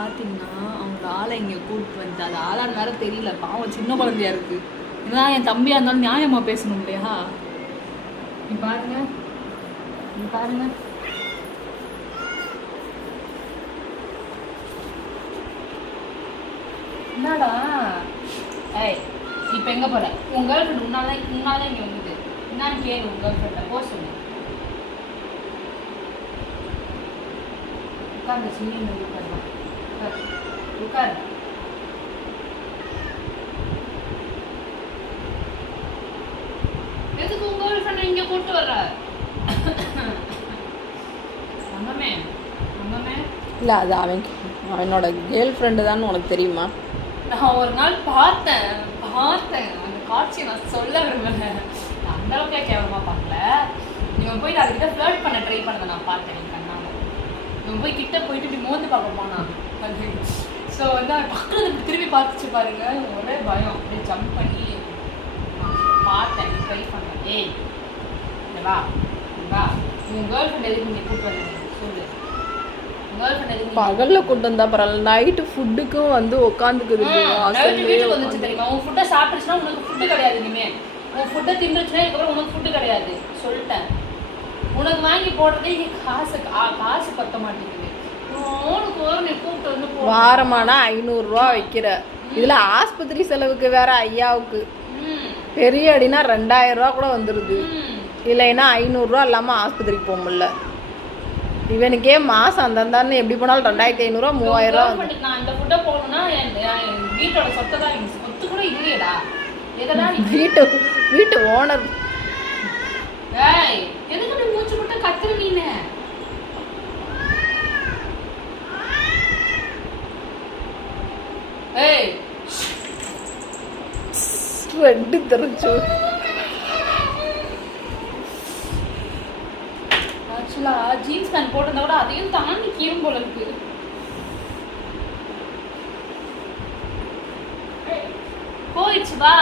பார்த்தீங்கன்னா அவங்க ஆளை இங்கே கூப்பிட்டு வந்துட்டு அது ஆளான வேற தெரியல, பாவம் சின்ன குழந்தையா இருக்கு. இதுதான் என் தம்பியா இருந்தாலும் நியாயமா பேசணும் இல்லையா? நீ பாருங்க, நீ பாருங்க. என்னடா ஏய், இப்போ எங்கே போகிற? உன் கேர்ள் ஃப்ரெண்ட் முன்னாலே இங்கே வந்துது. என்னான்னு கேளு உங்கள் கேர்ள் ஃப்ரெண்டை. போ சொல்லு. உட்காந்து சின்ன உட்காருமா, உட்காரு. எதுக்கு உங்கள் கேர்ள் ஃப்ரெண்டை இங்கே கூப்பிட்டு வர்ற? அங்கமே அங்கமே இல்லை, அது அவனோட கேர்ள் ஃப்ரெண்டு தான் உனக்கு தெரியுமா? நான் ஒரு நாள் பார்த்தேன் அந்த காட்சியை நான் சொல்ல விரும்பல. அந்த அளவுக்கு கேவலமாக பார்க்கல. இவன் போயிட்டு அதுக்கிட்ட ஃப்ளர்ட் பண்ண ட்ரை பண்ணதை நான் பார்த்தேன் என் கண்ணால். இவன் போய் கிட்ட போயிட்டு இப்படி மோந்து பார்க்க போனான் அது. ஸோ வந்து அவன் பக்கத்தில் இப்படி திரும்பி பார்த்துச்சு பாருங்க, ஒரே பயம். அப்படியே ஜம்ப் பண்ணி பார்த்தேன், ட்ரை பண்ணேன். ஏய் வா வா, உன் கேர்ள் ஃப்ரெண்ட் எதுக்கு நீ கூப்பிட்டு வந்தேன் சொல்லு. பகல்ல கொண்டு வந்தா பரவாயில்ல, நைட்டு ஃபுட்டுக்கும் வந்து உட்காந்துக்குது. வீட்டுக்கு வந்துச்சு தெரியுமா? உன் ஃபுட்டை சாப்பிட்டுச்சுன்னா உனக்கு ஃபுட்டு கிடையாது. இனிமே உன் ஃபுட்டை தின்றுச்சுன்னா இதுக்கப்புறம் உனக்கு ஃபுட்டு கிடையாது சொல்லிட்டேன். உனக்கு வாங்கி போடுறதே காசு பத்த மாட்டேங்குது. உனக்கு வரும் நீ கூப்பிட்டு வந்து வாரமானா 500 ரூபா வைக்கிற. இதுல ஆஸ்பத்திரி செலவுக்கு வேற ஐயாவுக்கு பெரிய அடினா 2000 ரூபா கூட வந்துருது. இல்லைன்னா 500 ரூபா இல்லாம ஆஸ்பத்திரிக்கு போக முடியல. இவனுக்கே மாசம் அந்தந்தான்னு எப்படி போனாலும் 2500 ரூபா 3000 ரூபா வந்து. நான் இந்த ஃபுட்டை போகணும்னா வீட்டோட சொத்தை தான், சொத்து கூட இல்லையடா. எதெல்லாம் வீட்டு ஓனர். ஏய், எதுக்கு நீ மூச்சு போட்டு கத்துற நீனு? ஏய், ரெண்டு தெரிஞ்சு ஆக்சுவலா ஜீன்ஸ் பேண்ட் போட்டிருந்தா கூட அதையும் தாண்டி கீழும் போல இருக்கு. போயிடுச்சு வா.